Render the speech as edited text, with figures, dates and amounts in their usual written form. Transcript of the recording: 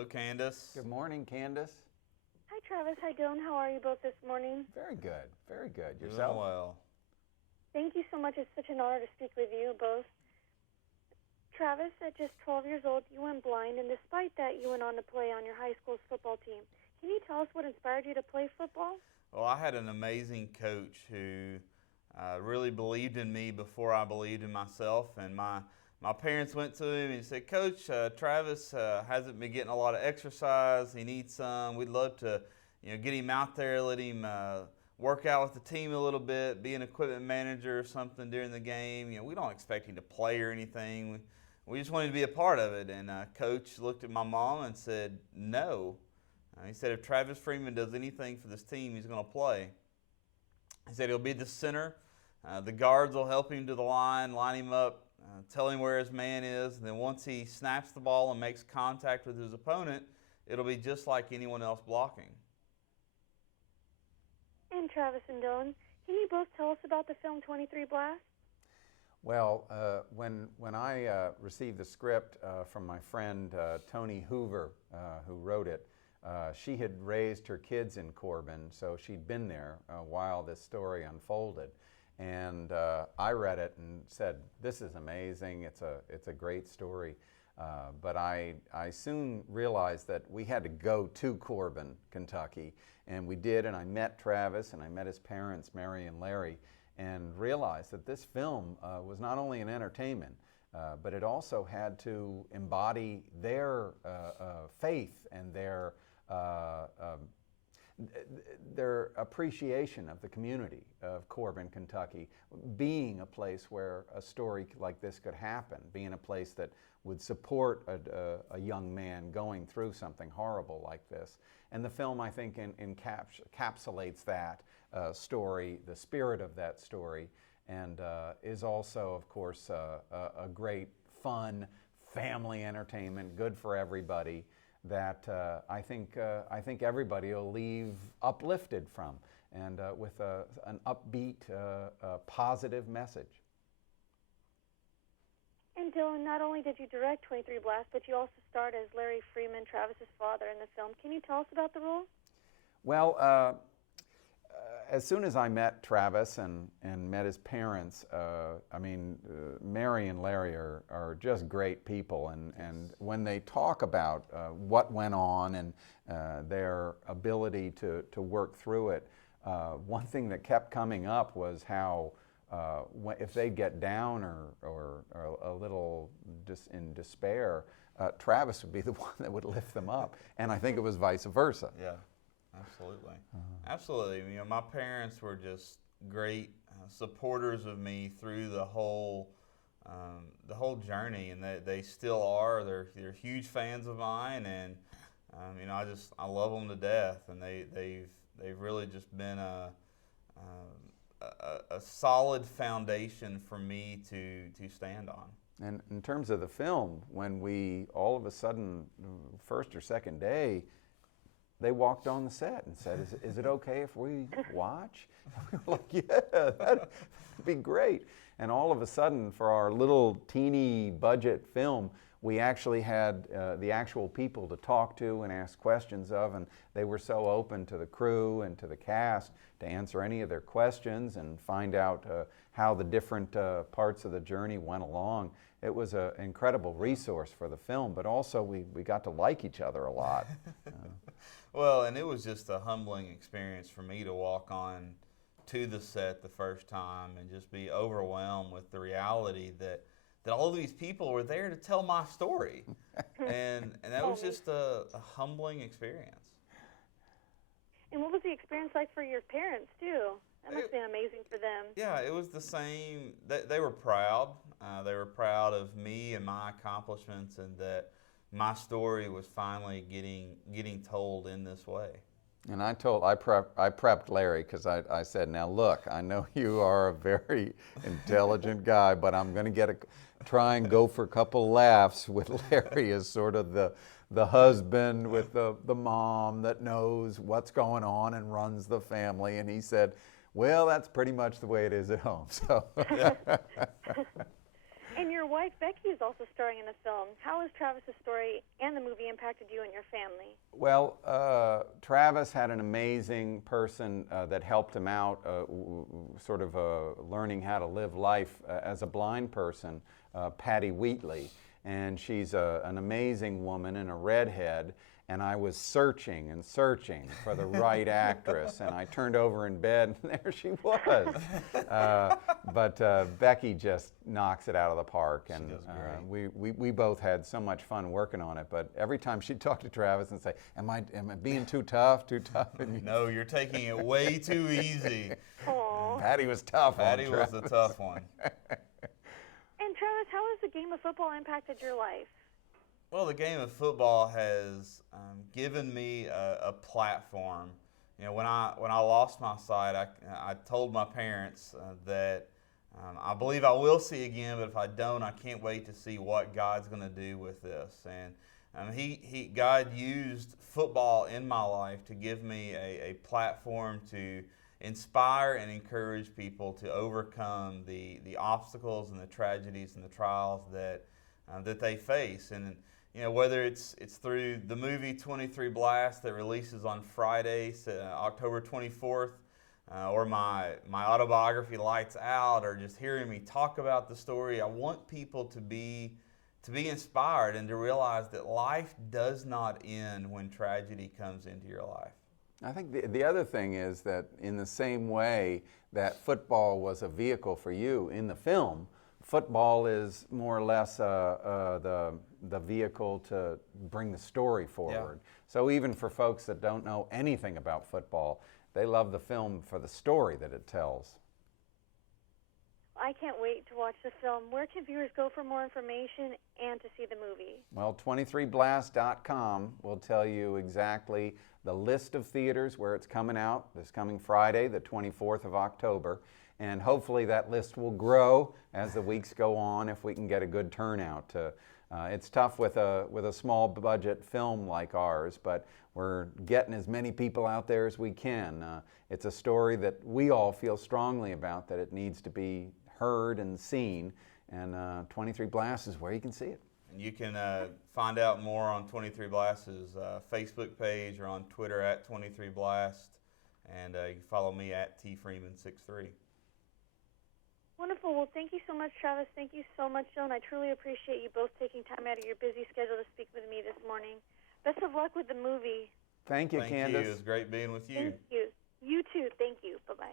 Hello, Candace. Good morning, Candace. Hi, Travis. Hi, Dylan. How are you both this morning? Very good. Very good. Doing Yourself? well. Thank you so much. It's such an honor to speak with you both. Travis, at just 12 years old, you went blind, and despite that, you went on to play on your high school's football team. Can you tell us what inspired you to play football? Well, I had an amazing coach who really believed in me before I believed in myself. And my parents went to him and said, Coach, Travis hasn't been getting a lot of exercise. He needs some. We'd love to get him out there, let him work out with the team a little bit, be an equipment manager or something during the game. We don't expect him to play or anything. We just wanted to be a part of it. And Coach looked at my mom and said, no. He said, if Travis Freeman does anything for this team, he's going to play. He said he'll be the center. The guards will help him to the line him up, tell him where his man is. And then once he snaps the ball and makes contact with his opponent, it'll be just like anyone else blocking. And Travis and Dylan, can you both tell us about the film 23 Blast? Well, when I received the script from my friend Tony Hoover, who wrote it, she had raised her kids in Corbin, so she'd been there while this story unfolded. And I read it and said, this is amazing, it's a great story. But I soon realized that we had to go to Corbin, Kentucky, and we did, and I met Travis, and I met his parents, Mary and Larry, and realized that this film was not only an entertainment, but it also had to embody their faith and their appreciation of the community of Corbin, Kentucky, being a place where a story like this could happen, being a place that would support a young man going through something horrible like this. And the film, I think, encapsulates that story, the spirit of that story, and is also, of course, a great, fun, family entertainment, good for everybody, that I think everybody will leave uplifted from, and with an upbeat, positive message. And Dylan, not only did you direct 23 Blast, but you also starred as Larry Freeman, Travis's father, in the film. Can you tell us about the role? Well, as soon as I met Travis and met his parents, Mary and Larry are just great people, and when they talk about what went on and their ability to work through it, one thing that kept coming up was how if they get down or a little in despair, Travis would be the one that would lift them up, and I think it was vice versa. Yeah. Absolutely. Absolutely. My parents were just great supporters of me through the whole journey, and they still are. They're huge fans of mine, and I love them to death, and they've really just been a solid foundation for me to stand on. And in terms of the film, when we all of a sudden, first or second day, they walked on the set and said, is it okay if we watch? And we were like, yeah, that'd be great. And all of a sudden, for our little teeny budget film, we actually had the actual people to talk to and ask questions of, and they were so open to the crew and to the cast to answer any of their questions and find out how the different parts of the journey went along. It was an incredible resource for the film, but also we got to like each other a lot. Well, and it was just a humbling experience for me to walk on to the set the first time and just be overwhelmed with the reality that all of these people were there to tell my story. and that was just a humbling experience. And what was the experience like for your parents, too? That must have been amazing for them. Yeah, it was the same. They were proud. They were proud of me and my accomplishments, and that my story was finally getting told in this way. And I prepped Larry, because I said, now look, I know you are a very intelligent guy, but I'm going to try and go for a couple laughs with Larry as sort of the husband with the mom that knows what's going on and runs the family. And he said, well, that's pretty much the way it is at home. So. And your wife, Becky, is also starring in the film. How has Travis's story and the movie impacted you and your family? Well, Travis had an amazing person that helped him out, sort of learning how to live life as a blind person, Patty Wheatley. And she's an amazing woman and a redhead. And I was searching and searching for the right actress, and I turned over in bed, and there she was. But Becky just knocks it out of the park, and we both had so much fun working on it. But every time she'd talk to Travis and say, "Am I being too tough? Too tough?" And No, you're taking it way too easy. Aww. Patty was tough. Patty was a tough one. And Travis, how has the game of football impacted your life? Well, the game of football has given me a platform. You know, when I lost my sight, I told my parents that I believe I will see again, but if I don't, I can't wait to see what God's going to do with this. And God used football in my life to give me a platform to inspire and encourage people to overcome the obstacles and the tragedies and the trials that they face. And you know, whether it's through the movie 23 Blast that releases on Friday, October 24th, or my autobiography Lights Out, or just hearing me talk about the story, I want people to be inspired and to realize that life does not end when tragedy comes into your life. I think the other thing is that in the same way that football was a vehicle for you in the film, football is more or less the vehicle to bring the story forward. Yeah. So even for folks that don't know anything about football, they love the film for the story that it tells. I can't wait to watch the film. Where can viewers go for more information and to see the movie? Well, 23blast.com will tell you exactly the list of theaters where it's coming out this coming Friday, the 24th of October. And hopefully that list will grow as the weeks go on if we can get a good turnout. It's tough with a small budget film like ours, but we're getting as many people out there as we can. It's a story that we all feel strongly about, that it needs to be heard and seen, and 23 Blast is where you can see it. And you can find out more on 23 Blast's Facebook page or on Twitter at 23 Blast, and you can follow me at tfreeman63. Wonderful. Well, thank you so much, Travis. Thank you so much, Jill, and I truly appreciate you both taking time out of your busy schedule to speak with me this morning. Best of luck with the movie. Thank you, Candace. Thank you. It was great being with you. Thank you. You too. Thank you. Bye-bye.